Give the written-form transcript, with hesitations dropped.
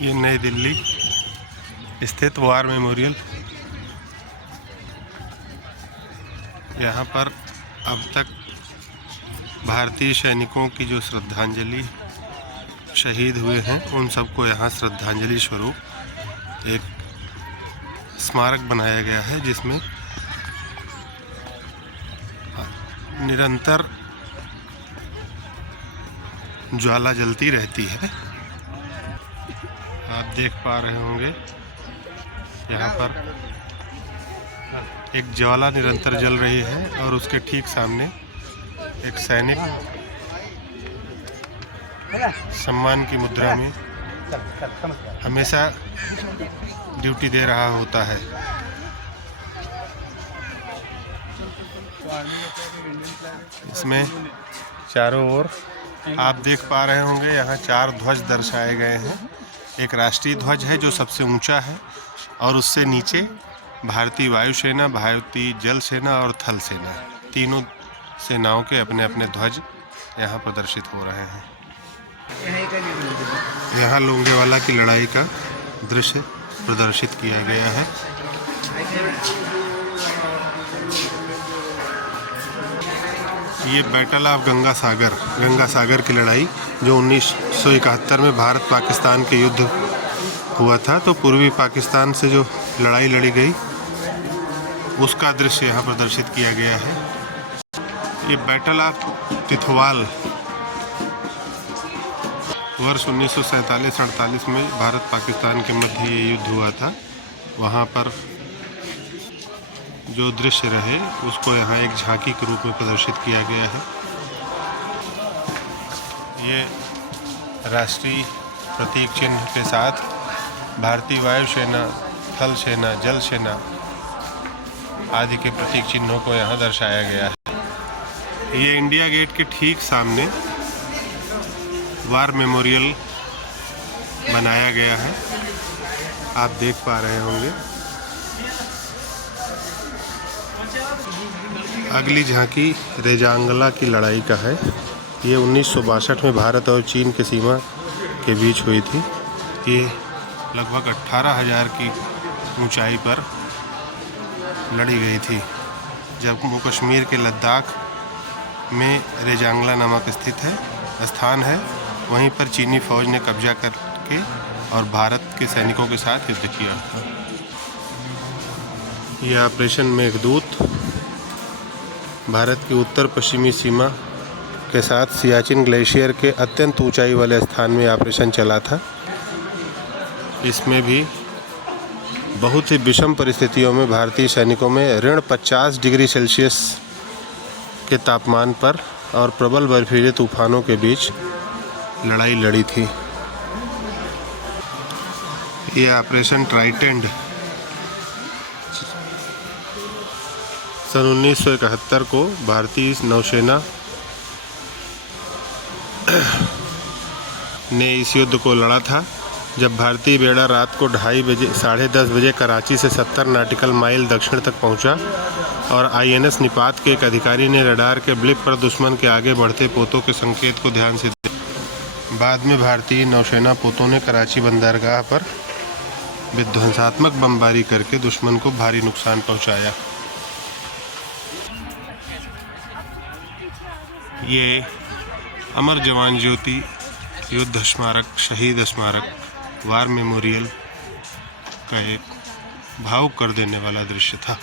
ये नई दिल्ली स्थित वार मेमोरियल। यहाँ पर अब तक भारतीय सैनिकों की जो श्रद्धांजलि शहीद हुए हैं उन सबको यहाँ श्रद्धांजलि स्वरूप एक स्मारक बनाया गया है, जिसमें निरंतर ज्वाला जलती रहती है। आप देख पा रहे होंगे यहाँ पर एक ज्वाला निरंतर जल रही है और उसके ठीक सामने एक सैनिक सम्मान की मुद्रा में हमेशा ड्यूटी दे रहा होता है। इसमें चारों ओर आप देख पा रहे होंगे यहाँ 4 ध्वज दर्शाए गए हैं। एक राष्ट्रीय ध्वज है जो सबसे ऊंचा है और उससे नीचे भारतीय वायुसेना, भारतीय जल सेना और थल सेना, तीनों सेनाओं के अपने अपने ध्वज यहाँ प्रदर्शित हो रहे हैं। यहाँ लोंगेवाला की लड़ाई का दृश्य प्रदर्शित किया गया है। ये बैटल ऑफ गंगा सागर की लड़ाई जो 1971 में भारत पाकिस्तान के युद्ध हुआ था, तो पूर्वी पाकिस्तान से जो लड़ाई लड़ी गई उसका दृश्य यहाँ प्रदर्शित किया गया है। ये बैटल ऑफ तिथवाल वर्ष 1947-48 में भारत पाकिस्तान के मध्य ये युद्ध हुआ था। वहाँ पर जो दृश्य रहे उसको यहाँ एक झांकी के रूप में प्रदर्शित किया गया है। ये राष्ट्रीय प्रतीक चिन्ह के साथ भारतीय वायुसेना, थल सेना, जल सेना आदि के प्रतीक चिन्हों को यहाँ दर्शाया गया है। ये इंडिया गेट के ठीक सामने वार मेमोरियल बनाया गया है, आप देख पा रहे होंगे। अगली झांकी रेजांगला की लड़ाई का है। ये 1962 में भारत और चीन की सीमा के बीच हुई थी। ये लगभग 18,000 की ऊंचाई पर लड़ी गई थी। जम्मू कश्मीर के लद्दाख में रेजांगला नामक स्थान है। वहीं पर चीनी फौज ने कब्जा करके और भारत के सैनिकों के साथ युद्ध किया। यह ऑपरेशन मेघदूत भारत की उत्तर पश्चिमी सीमा के साथ सियाचिन ग्लेशियर के अत्यंत ऊंचाई वाले स्थान में ऑपरेशन चला था। इसमें भी बहुत ही विषम परिस्थितियों में भारतीय सैनिकों में ऋण 50 डिग्री सेल्सियस के तापमान पर और प्रबल बर्फीले तूफानों के बीच लड़ाई लड़ी थी। यह ऑपरेशन ट्राइडेंट सन 1971 को भारतीय नौसेना ने इस युद्ध को लड़ा था, जब भारतीय बेड़ा रात को 10:30 बजे कराची से 70 नॉटिकल माइल दक्षिण तक पहुंचा और INS निपात के एक अधिकारी ने रडार के ब्लिप पर दुश्मन के आगे बढ़ते पोतों के संकेत को ध्यान से देखा। बाद में भारतीय नौसेना पोतों ने कराची बंदरगाह पर विध्वंसात्मक बमबारी करके दुश्मन को भारी नुकसान पहुंचाया। ये अमर जवान ज्योति युद्ध स्मारक, शहीद स्मारक, वार मेमोरियल का एक भावुक कर देने वाला दृश्य था।